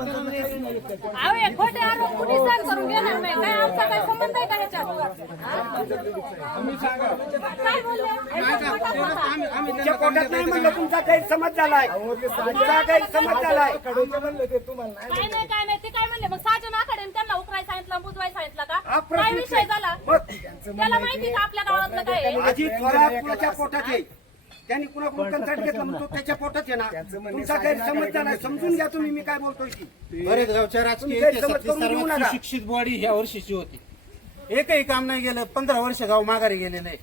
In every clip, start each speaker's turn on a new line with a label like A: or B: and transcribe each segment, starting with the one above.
A: अहो, हे खोटे आरोप कुणी सहन करून घेणार नाही? काय आमचा काय संबंध आहे का ह्याच्यात? काय बोलले? खोटा खोटा.
B: तुमच्या पोटात नाही म्हणलं तुमचा गैरसमज झालाय. तुमचा गैरसमज झालाय.
A: काय नाही काय नाही ते काय म्हणले? मग साजन आखाडे त्यांना उकराय सांगितलं बुजवाय सांगितलं का
B: हा
A: काय
B: प्रश्न
A: विषय झाला? त्याला माहिती का आपल्या गावातलं काय आहे?
B: अजित थोरात कुणाच्या पोटात आहे त्यांनी कुणाकडून घेतलं तो त्याच्या पोटात आहे ना. तुमचा गैरसमज समजून घ्या तुम्ही मी काय बोलतोय ती
C: बरेच गावच्या
B: तुम्ही
C: राजकीय
B: गैरसमज
C: इतिहासातली
B: करून घेऊ
C: सर्वात
B: नका.
C: सुशिक्षित बॉडी ह्या वर्षीची होती. एकही काम नाही गेलं पंधरा वर्ष गाव माघारी गेलेलं. आहे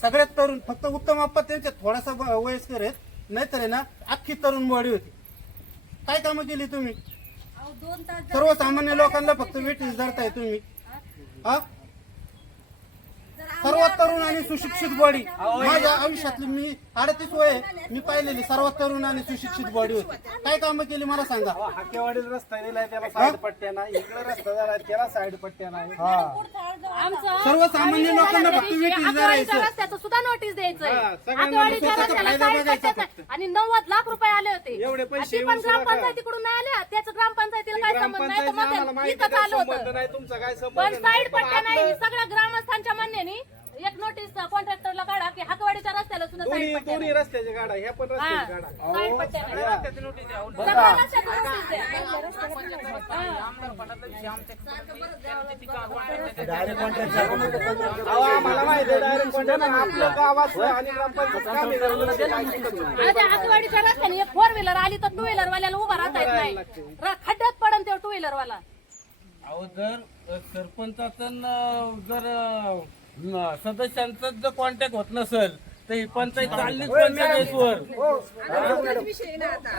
C: सगळ्यात तरुण फक्त उत्तम अप्पा त्यांच्या थोडासा ब- वयस्कर आहेत. नाहीतर आहे ना अख्खी तरुण बॉडी होती. काय कामं केली तुम्ही? सर्वसामान्य लोकांना फक्त वेटीस धरताय तुम्ही. हा? सर्वात तरुण आणि सुशिक्षित बॉडी. माझ्या आयुष्यातली मी अडतीस वय. मी पाहिलेली सर्वात तरुण आणि सुशिक्षित बॉडी होती. काय कामं केली मला सांगा?
D: हाकेवाडीला रस्ता दिलाय त्याला साईड पट्ट्या नाही. इकडे रस्ता झालाय त्याला साईड पट्ट्या नाही.
A: आमचं
C: सर्वसामान्य लोकांना फक्त वेटीस धरायचं
A: रस्त्याचं सुद्धा नोटीस रस्त्याला पट्ट्याच नाही. आणि नव्वद लाख रुपये आले होते.
D: एवढे पैसे
A: आणि ते पण ग्रामपंचायतीकडून नाही आले. त्याचं संबंध नाही तर
D: ग्रामपंचायत आम्हाला
A: मग
D: माहिती
A: इथंच
D: आहे,
A: आलं
D: संबंध
A: होतं
D: नाही तुमचा काय
A: पण
D: संबंध
A: साईड
D: पण
A: पट्ट्या नाही
D: आपलं
A: ग्रामस्थांच्या म्हणण्याने एक नोटीस कॉन्ट्रॅक्टरला काढा की हाकवाडीच्या रस्त्याला सुद्धा
D: दोन्ही
A: साईड पट्ट्या
D: दोन्ही
A: नाही.
D: रस्त्याच्या गाड्या ह्या पण
A: हा, साईड पट्ट्या नाही. सगळ्या रस्त्याचं notice द्या.
D: अहो, आम्हाला माहिती आहे डायरेक्ट आपलं गावाचं आणि ग्रामपंचायत कामे करायला
A: आणि त्या हातवाडीच्या रस्त्याने एक फोर व्हीलर आली तर टू व्हीलर वाल्याला उभा राहता येत नाही र- खड्ड्यात टू व्हीलर वाला
E: अहो जर सरपंचाचा जर न- सदस्यांचा जर कॉन्टॅक्ट होत नसेल तर ही पंचायत चाललीच पंचायतीवर.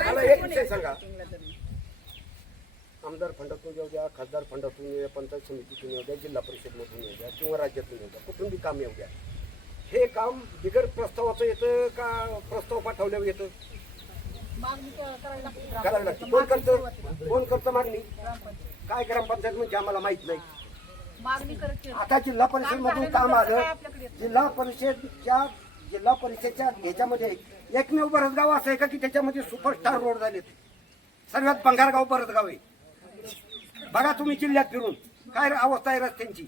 B: मला एक विषय सांगा. आमदार फंडातून येऊ द्या खासदार फंडातून येऊ द्या पंचायत समितीतून येऊ द्या जिल्हा परिषदमधून येऊ द्या किंवा राज्यातून येऊ द्या कुठून बी काम येऊ द्या. हे काम बिगर प्रस्तावाचं येतं का प्रस्ताव पाठवल्यावर येतं? करावं लागतं. कोण करतं कोण करतं मागणी? काय ग्रामपंचायत म्हणजे आम्हाला माहीत नाही. आता जिल्हा परिषद मधून काम आलं? जिल्हा परिषदच्या जिल्हा परिषदच्या ह्याच्यामध्ये एकमेव बरसगाव असं आहे का की त्याच्यामध्ये सुपरस्टार रोड झाले सर्वात बंगारगाव बरसगाव आहे. बघा तुम्ही जिल्ह्यात फिरून. काय अवस्था आहे रस्त्यांची?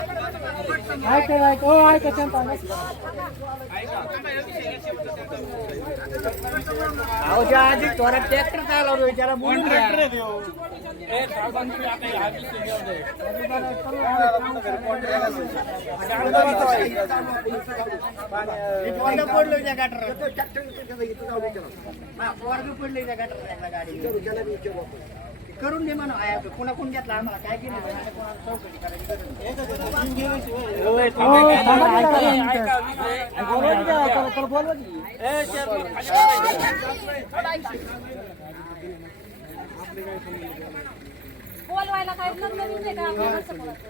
C: शिव्या गाली ते पद्धत गावात पुढारी होऊन
B: येतो ट्रॅक्टर इथं इथं जाऊन विचारा. विचारू, त्याला बी विचारू आपण.
F: करून दे म्हणून आहे पुन्हा कोण घेतला आम्हाला काय केलं चौकशी करायची गरज नाही.
A: बोलवायला काय लग्न बिग्न का? असं बोलायचं.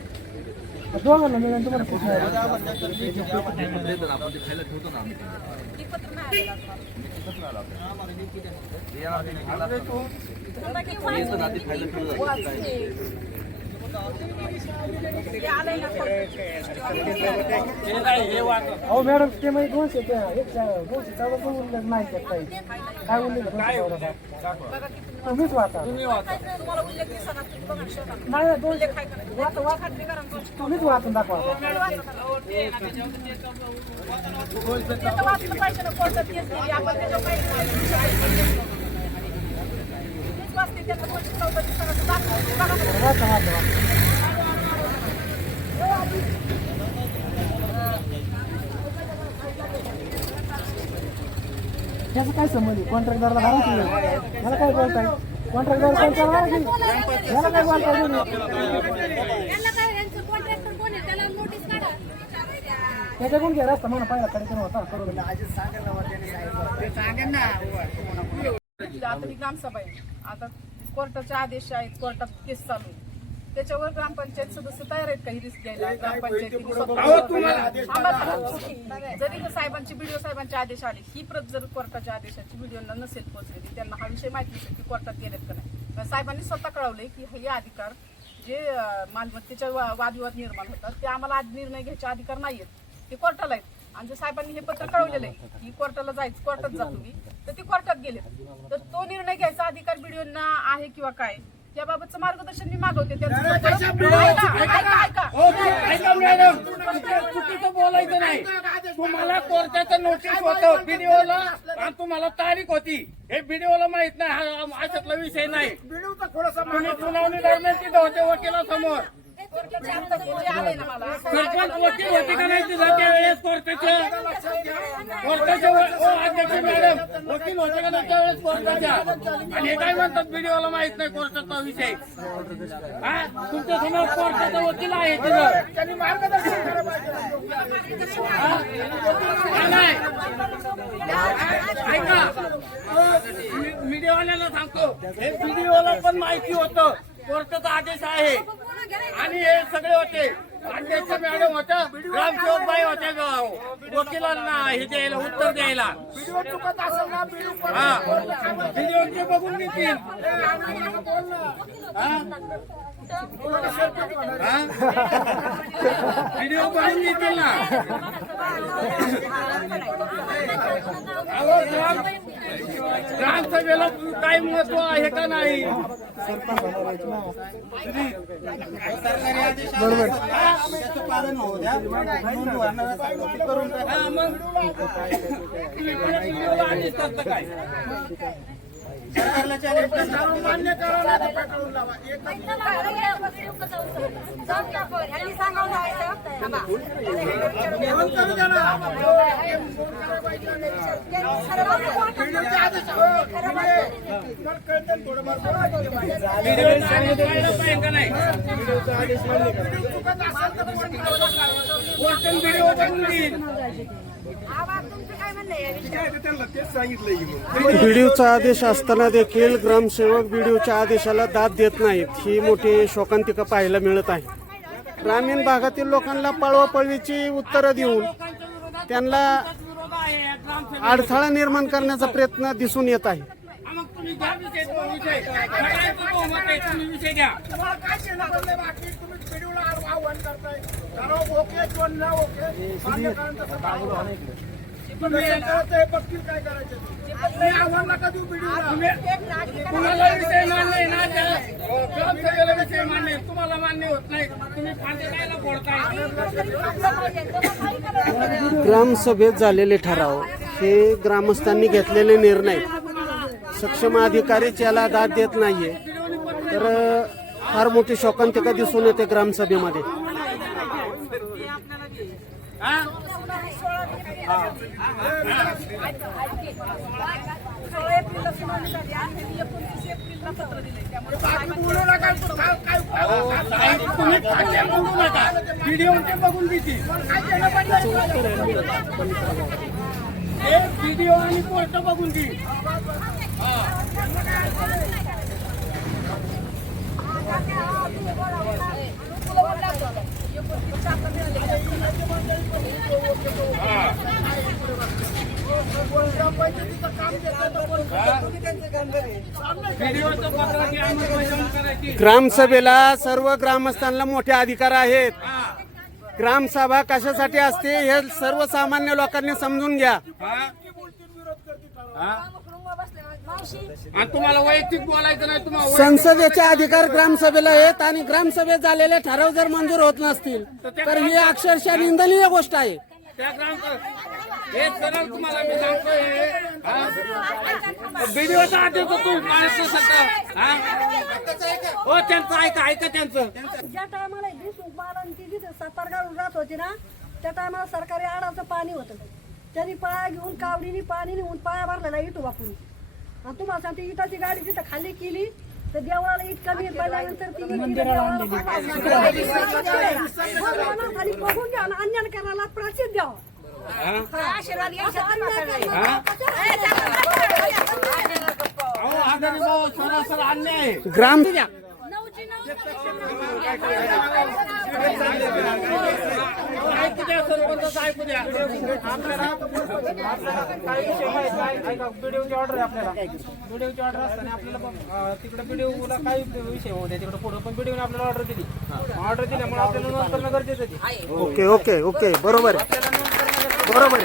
A: आले. मला ना
F: अहो मॅडम ते म्हणजे दोनशे दोनशे चौदा नाही काय बोलले तुम्हीच वाचा
A: तुम्हाला उल्लेख दिसणार तुम्ही बघा शोधा.
F: नाही दोनशे
A: वाचा, वाचा, खात्री करा ना.
F: तुम्हीच वाचून दाखवा
A: तिथं वाचलं पाहिजे ना कोर्टात केस दिली. आपण त्याच्यावर काही नाही. तेच वाचते त्यांना दोनशे चौदा दिवसाला दाखवलं. बघा बरं.
F: वाचा, वाचा, वाचा. त्याचं काय संबंध आहे? कॉन्ट्रॅक्टरला भरा की मला काय बोलताय? कॉन्ट्रॅक्टर कोणता भरा की याला काय बोलताय तुम्ही?
A: यांना काय यांचं कॉन्ट्रॅक्टर कोण आहे? त्याला नोटीस काढा.
F: त्याच्याकडून घ्या रस्ता म्हणा पहिला कार्यक्रम होता बरोबर
G: आता ग्रामसभा आहे. आता कोर्टाचे आदेश आहेत कोर्टात केस चालू आहे त्याच्यावर ग्रामपंचायत सदस्य तयार आहेत काही रिस्क घ्यायला. ग्रामपंचायतीने थांबा. जरी का साहेबांची बीडीओ साहेबांचे आदेश आले ही प्रत जर कोर्टाच्या आदेशाची बीडीओना नसेल पोहोचलेली त्यांना हा विषय माहिती नसेल की कोर्टात गेलेत का नाही. साहेबांनी स्वतः कळवले की हे अधिकार जे मालमत्तेच्या वा- वादविवाद निर्माण होतात ते आम्हाला आज निर्णय घ्यायचे अधिकार नाहीयेत. ते कोर्टाला आहेत. आणि जे साहेबांनी हे पत्र कळवलेलं आहे की कोर्टाला जायचं कोर्टात जा तुम्ही तर ते कोर्टात गेले तर तो निर्णय घ्यायचा अधिकार बीडीओना आहे किंवा काय? याबाबतचं मार्गदर्शन मी मागवते.
E: चुकीचं बोलायचं नाही. तुम्हाला कोर्टाचं नोटीस होतं आणि तुम्हाला तारीख होती. हे व्हिडिओला माहीत नाही. हा अशातला विषय नाही. सुनावणी दरम्यान तिथं होते वकिलासमोर. सरपंच वकील होते का नाही तिथं त्यावेळेस कोर्टाच्या कोर्टाच्या अध्यक्ष मॅडम वकील होते का नाही त्यावेळेस कोर्टाच्या आणि हे काय म्हणतात व्हिडिओला माहीत नाही कोर्टाचा विषय हा तुमच्यासमोर कोर्टाचा वकील आहे तिथं त्यांनी मार्गदर्शन नाही ऐका मीडियावाल्याला सांगतो हे व्हिडिओला पण माहिती होतं कोर्टाचा आदेश आहे आणि हे सगळे होते. अध्यक्ष मॅडम होत्या. ग्रामसेवक बाई होत्या वकिलांना हे द्यायला उत्तर द्यायला. हा. व्हिडिओ ते बघून घेतील. हा? हा? व्हिडिओ बघून घेतील ना. ग्रामसभेला काय महत्त्व आहे का नाही?
H: सरकारी त्याचं पालन होऊ द्या होणारा करून टाका.
E: मग व्हिडिओला आदेश करता काय
H: सरकारला challenge करा.
A: मान्य करा नाही तर पेट्रोल लावा. यांनी सांगावं लावायचं. थांबा.
E: व्हिडिओ कळलं पाहिजे का नाही? कोर्टन व्हिडिओ बघून घेईल
A: आवाज तुमचं काय म्हणणं आहे या विषयावर?
C: बीडीओचा आदेश असताना देखील ग्रामसेवक बीडीओच्या आदेशाला दाद देत नाहीत ही मोठी शोकांतिका पाहायला मिळत आहे. ग्रामीण भागातील लोकांना पळवापळवीची उत्तरं देऊन त्यांना. अडथळा निर्माण करण्याचा प्रयत्न दिसून येत आहे.
E: हा, तुम्ही घ्या विषय तो विषय. सगळ्यांचं बहुमत आहे तुम्ही विषय घ्या. तुम्हाला विषय मान्य आहे ना त्या ग्रामसभेला विषय मान्य आहे. तुम्हाला मान्य होत नाही. तुम्ही फांदे कायला फोडताय?
C: ग्रामसभेत झालेले ठराव हे ग्रामस्थांनी घेतलेले निर्णय. सक्षम अधिकारीच याला दाद देत नाहीये. तर फार मोठी शोकांतिका दिसून येते ग्रामसभेमध्ये.
E: व्हिडिओ बघून व्हिडिओ आणि पोस्ट बघून घेईल
C: ग्रामसभेला सर्व ग्रामस्थांना मोठे अधिकार आहेत. ग्रामसभा कशासाठी असते हे सर्वसामान्य लोकांनी समजून घ्या.
E: आणि तुम्हाला वैयक्तिक बोलायचं नाही तुम्हाला
C: संसदेचे अधिकार ग्रामसभेला आहेत आणि ग्रामसभेत झालेले ठराव जर मंजूर होत नसतील तर ही अक्षरशः निंदनीय गोष्ट आहे.
E: त्या ग्राम हे सरळ तुम्हाला मी सांगतोय. आदेश हा? हो त्यांचं ऐका ऐका त्यांचं.
I: ज्या टायमाला देशमुख महाराज ती तिथे सातार गाळून राहत होती ना त्या टायमाला सरकारी आडाचं पाणी होतं. त्यांनी पाया घेऊन कावडीने पाणी नेऊन पाया भरलेला इटू बापून आणि तुम्हाला सांगते इटाची गाडी तिथं खाली केली तर देवळाला इट कमी पडल्यानंतर ती देवळाला खाली बघून घ्या आणि अन्यान करायला प्राचीन द्यावं. आशीर्वाद
E: सरासर अन्याय.
C: ग्राम
E: ऐकू द्या सरपंच ऐकू द्या
D: काही विषय माहीत नाही ऐका व्हिडिओची ऑर्डर आहे. आपल्याला व्हिडिओची ऑर्डर असताना आपल्याला तिकडे व्हिडिओला काही विषय होऊ द्या तिकडे पुढे पण व्हिडिओने आपल्याला ऑर्डर दिली ऑर्डर दिल्यामुळे आपल्याला नोंद करणं गरजेचं आहे.
C: ओके ओके ओके बरोबर बरोबर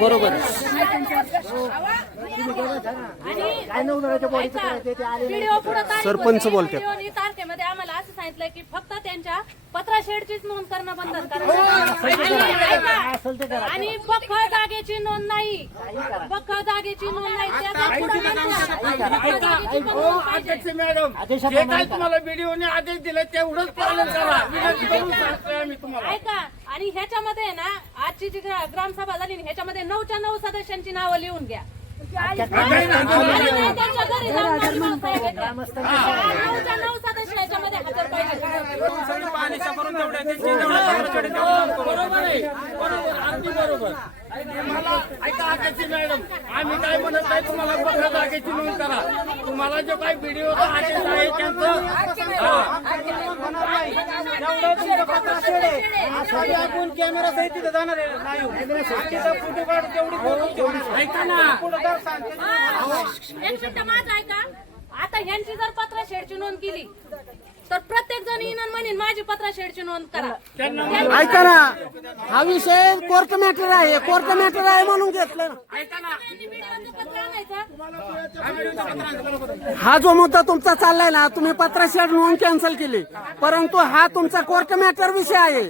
C: बरोबर. सरपंच बोलतात.
A: तारखेमध्ये आम्हाला असं सांगितलं की फक्त त्यांच्या पत्रा शेडचीच नोंद करणं बंधन करायचं आणि बख जागेची नोंद नाही. बख जागेची नोंद नाही.
E: मॅडम जे काय तुम्हाला व्हिडिओने आदेश दिले तेवढंच पालन करा.
A: ऐका. आणि ह्याच्यामध्ये ना आजची जी ग्रा- ग्रामसभा झाली ना ह्याच्यामध्ये नऊच्या नऊ सदस्यांची नावं लिहून घ्या. आणि नाही त्यांच्या घरी जाऊन माझी माणसं आहे का? नऊच्या नऊ सदस्य ह्याच्यामध्ये हजर पाहिजे.
E: बरोबर आहे. बरोबर अगदी बरोबर. मला ऐका अध्यक्ष मॅडम आम्ही काय म्हणत नाही तुम्हाला बघा जागेची नोंद करा. तुम्हाला जो काही व्हिडिओ आदेश आहे त्यांचं.
D: आपण कॅमेरा सहित तिथं जाणार फोटो काढ तेवढी
E: ऐका ना.
D: पुढे तर सांगते.
A: एक मिनिट माझं ऐका. आता ह्यांची जर पत्रा शेडची नोंद केली तर प्रत्येक जण येणार म्हणेन माझी पत्रा शेडची नोंद करा.
C: ऐका ना हा विषय कोर्ट मॅटर आहे. कोर्ट मॅटर आहे म्हणून घेतलं ना.
A: पत्र
C: हा जो मुद्दा तुमचा चाललाय ना तुम्ही पत्राशेड नोंद कॅन्सल केली. परंतु हा तुमचा कोर्ट मॅटर विषय आहे.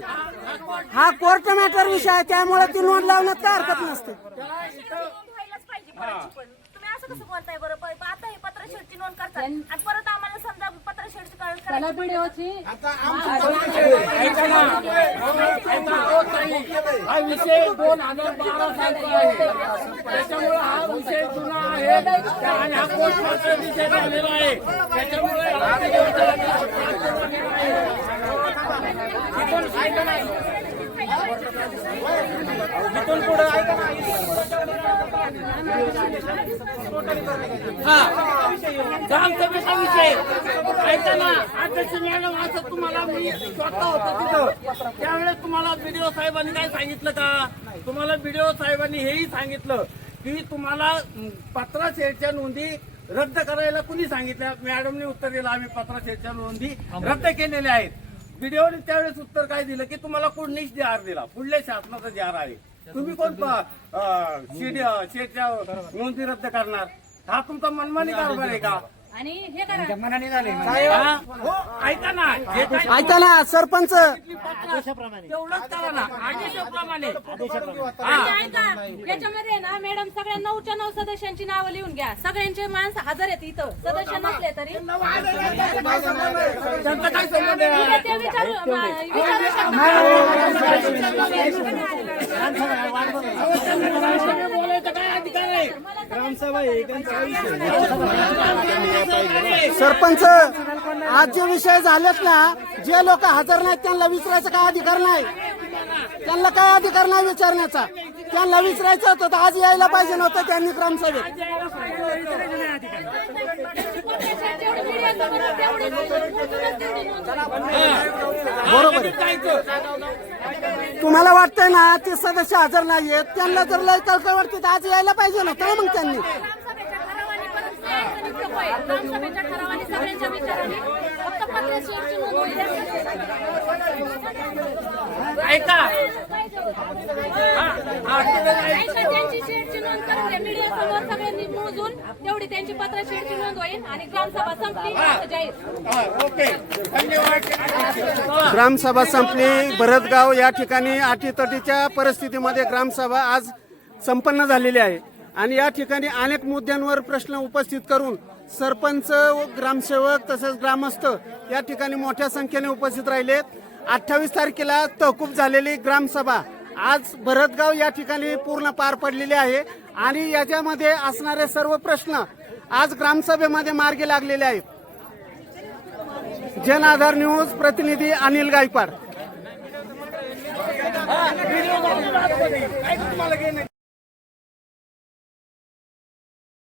C: हा कोर्ट मॅटर विषय आहे. त्यामुळे ती नोंद लावण्यात काय हरकत नसते.
J: व्हायलाच पाहिजे कोणाची पण. तुम्ही असं कसं बोलताय बरं? प- प- आता हे पत्र शेडची नोंद करतात. आणि परत आम्हाला
E: हो. हा विषय दोन हजार बारा सालचा आहे त्याच्यामुळे हा विषय जुना आहे आणि हा कोर्ट मात्र विषय झालेला आहे त्याच्यामुळे हा व्हिडिओचा इथून ऐका
D: पुढे ऐका ना
E: हा ग्रामसभेचा विषय ऐका ना अध्यक्ष मॅडम असं तुम्हाला मी स्वतः होतो तिथं. त्यावेळेस तुम्हाला बीडीओ साहेबांनी काय सांगितलं का? तुम्हाला बीडीओ साहेबांनी हेही सांगितलं की तुम्हाला पत्रा शेडच्या नोंदी रद्द करायला कुणी सांगितलं मॅडमने उत्तर दिलं आम्ही पत्रा शेडच्या नोंदी रद्द केलेल्या आहेत. व्हिडिओने त्यावेळेस उत्तर काय दिलं? की तुम्हाला कोणीच जी आर दिला. पुढल्या शासनाचा जी आर आहे तुम्ही कोण शेडच्या नोंदी रद्द करणार? हा तुमचा मनमानी कारभार आहे का?
A: आणि हे करा.
E: हा? हो, ऐका ना. जे काय
C: ऐका ना सरपंच.
E: तेवढंच करा ना. आदेशाप्रमाणे.
A: आणि ऐका याच्यामध्ये ना मॅडम सगळ्या नऊच्या नऊ सदस्यांची नावं लिहून घ्या. सगळ्यांचे माणसं हजर आहेत इथं. सदस्य नसले तरी.
E: त्यांचा काय संबंध
A: ठीक
E: आहे?
A: आहे, ते विचारू विचारू
E: काय अधिकार आहे
C: सरपंच आज जे विषय झालेत ना जे लोक हजर नाहीत त्यांना विचारायचा काय अधिकार नाही. त्यांना काय अधिकार नाही विचारण्याचा. त्यांना विचारायचं होतं तर आज यायला पाहिजे नव्हतं त्यांनी ग्रामसभेत. बरोबर. तुम्हाला वाटतंय ना ते सदस्य हजर नाहीयेत. त्यांना जर लय तळकळ वाटते तर आज यायला पाहिजे ना ना मग त्यांनी.
A: ग्रामसभेच्या ठरावाने सगळ्यांच्या विचाराने फक्त पत्र शेअरची नोंद होईल.
E: ऐका तिथं जायचं.
A: ऐका, त्यांची शेअरची नोंद करून द्या. मीडिया समोर सगळ्यांनी मोजून तेवढी त्यांची पत्र शेअरची नोंद होईल आणि ग्रामसभा संपली. असं जाहीर.
E: ओके. धन्यवाद.
C: ग्रामसभा संपली. भरतगाव या ठिकाणी अटीतटीच्या परिस्थितीमध्ये ग्रामसभा आज संपन्न झालेली आहे. आणि या ठिकाणी अनेक मुद्द्यांवर प्रश्न उपस्थित करून सरपंच व ग्रामसेवक तसेच ग्रामस्थ या ठिकाणी मोठ्या संख्येने उपस्थित राहिले. अठ्ठावीस तारखेला तहकूब झालेली ग्रामसभा आज भरतगाव या ठिकाणी पूर्ण पार पडलेली आहे आणि याच्यामध्ये असणारे सर्व प्रश्न आज ग्रामसभेमध्ये मार्गी लागलेले आहेत. जन आधार न्यूज प्रतिनिधी अनिल गायकवाड.